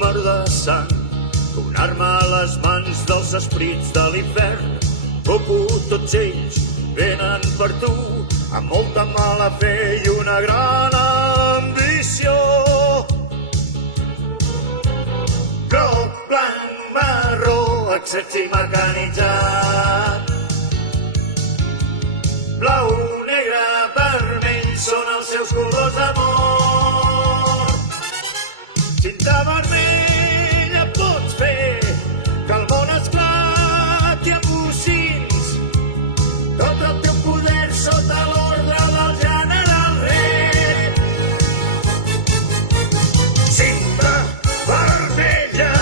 mar de sang, donar-me a les mans dels esprits de l'infern. Coco, tots ells venen per tu, amb molta mala fe i una gran ambició. Groc, blanc, marró, exèrcit mecanitzat. Blau, negre, vermell són els seus colors d'amor. Cinta vermella pots fer que el món esclati a bocins. Tot el teu poder sota l'ordre del general Red. Cinta vermella,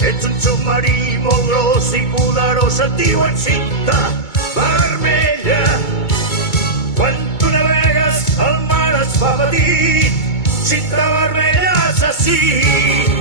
ets un submarí molt gros i poderós, et diuen cinta vermella. Quan tu navegues el mar es fa petit, cinta vermella assassí.